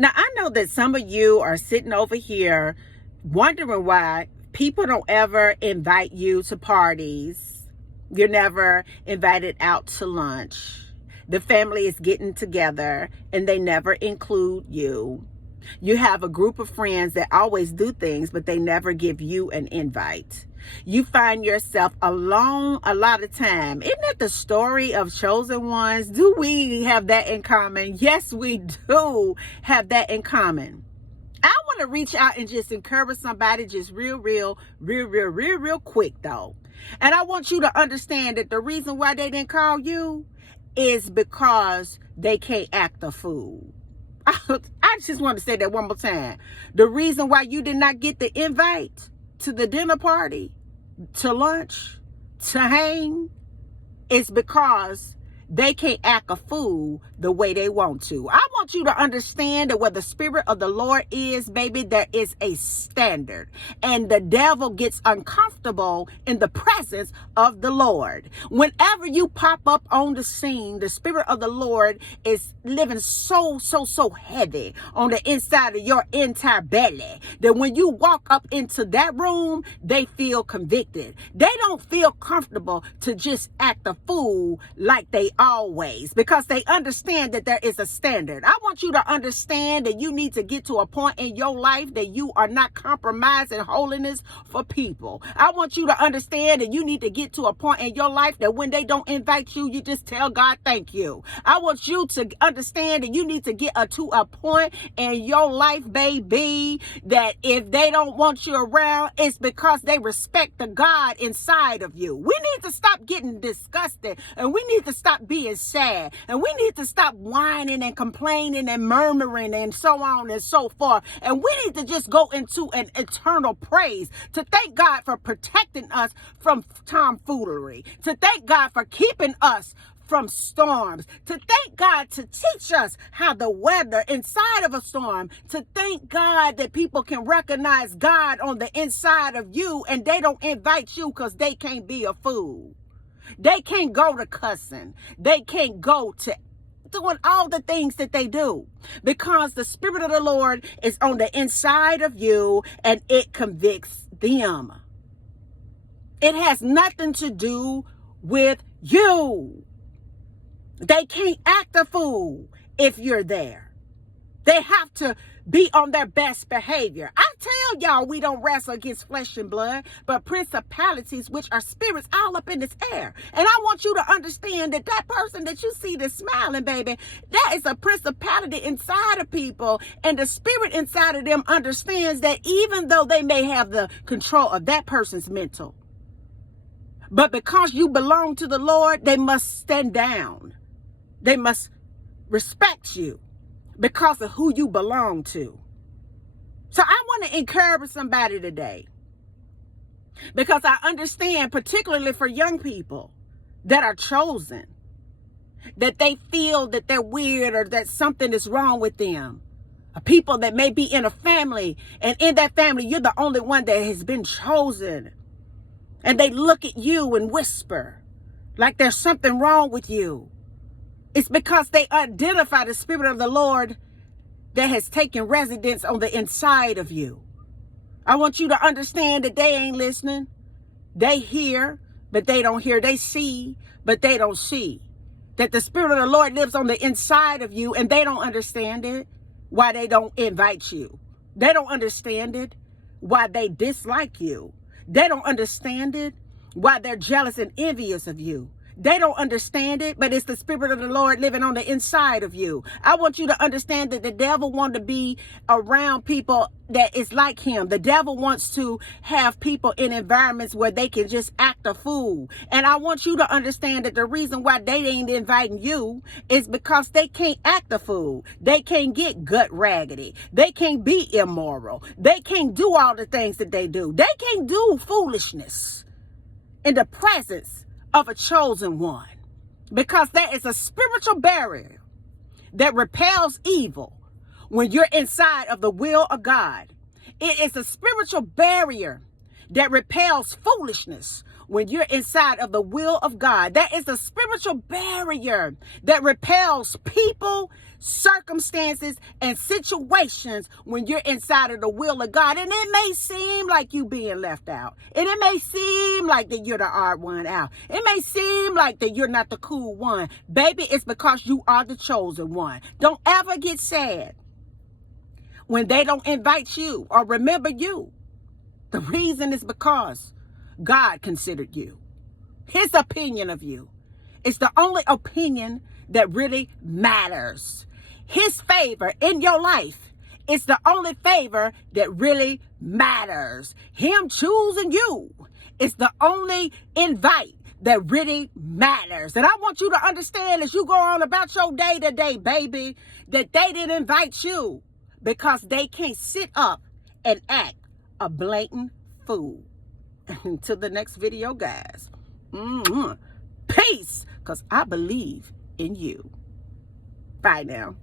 Now, I know that some of you are sitting over here wondering why people don't ever invite you to parties. You're never invited out to lunch. The family is getting together and they never include you. You have a group of friends that always do things, but they never give you an invite. You find yourself alone a lot of time. Isn't that the story of chosen ones? Do we have that in common? Yes, we do have that in common. I want to reach out and just encourage somebody just real quick though. And I want you to understand that the reason why they didn't call you is because they can't act a fool. I just want to say that one more time. The reason why you did not get the invite to the dinner party, to lunch, to hang, is because they can't act a fool the way they want to. I want you to understand that where the Spirit of the Lord is, baby, there is a standard. And the devil gets uncomfortable in the presence of the Lord. Whenever you pop up on the scene, the Spirit of the Lord is living so heavy on the inside of your entire belly that when you walk up into that room, they feel convicted. They don't feel comfortable to just act a fool like they always, because they understand that there is a standard. I want you to understand that you need to get to a point in your life that you are not compromising holiness for people. I want you to understand that you need to get to a point in your life that when they don't invite you, you just tell God, thank you. I want you to understand that you need to get to a point in your life, baby, that if they don't want you around, it's because they respect the God inside of you. We need to stop getting disgusted, and we need to stop being sad, and we need to stop whining and complaining and murmuring and so on and so forth. And we need to just go into an eternal praise to thank God for protecting us from tomfoolery, to thank God for keeping us from storms, to thank God to teach us how the weather inside of a storm, to thank God that people can recognize God on the inside of you and they don't invite you because they can't be a fool. They can't go to cussing. They can't go to doing all the things that they do because the Spirit of the Lord is on the inside of you and it convicts them. It has nothing to do with you. They can't act a fool if you're there. They have to be on their best behavior. I tell y'all we don't wrestle against flesh and blood, but principalities, which are spirits all up in this air. And I want you to understand that that person that you see that's smiling, baby, that is a principality inside of people. And the spirit inside of them understands that even though they may have the control of that person's mental, but because you belong to the Lord, they must stand down. They must respect you because of who you belong to. So I want to encourage somebody today, because I understand, particularly for young people that are chosen, that they feel that they're weird or that something is wrong with them. People that may be in a family, and in that family, you're the only one that has been chosen. And they look at you and whisper like there's something wrong with you. It's because they identify the Spirit of the Lord that has taken residence on the inside of you. I want you to understand that they ain't listening. They hear, but they don't hear. They see, but they don't see. That the Spirit of the Lord lives on the inside of you, and they don't understand it, why they don't invite you. They don't understand it, why they dislike you. They don't understand it, why they're jealous and envious of you. They don't understand it, but it's the Spirit of the Lord living on the inside of you. I want you to understand that the devil wants to be around people that is like him. The devil wants to have people in environments where they can just act a fool. And I want you to understand that the reason why they ain't inviting you is because they can't act a fool. They can't get gut raggedy. They can't be immoral. They can't do all the things that they do. They can't do foolishness in the presence of a chosen one, because there is a spiritual barrier that repels evil when you're inside of the will of God. It is a spiritual barrier that repels foolishness when you're inside of the will of God. There is a spiritual barrier that repels people circumstances and situations when you're inside of the will of God. And it may seem like you being left out. And it may seem like that you're the odd one out. It may seem like that you're not the cool one. Baby, it's because you are the chosen one. Don't ever get sad when they don't invite you or remember you. The reason is because God considered you. His opinion of you is the only opinion that really matters. His favor in your life is the only favor that really matters. Him choosing you is the only invite that really matters. And I want you to understand as you go on about your day to day, baby, that they didn't invite you because they can't sit up and act a blatant fool. Until the next video, guys. Peace, because I believe in you. Bye now.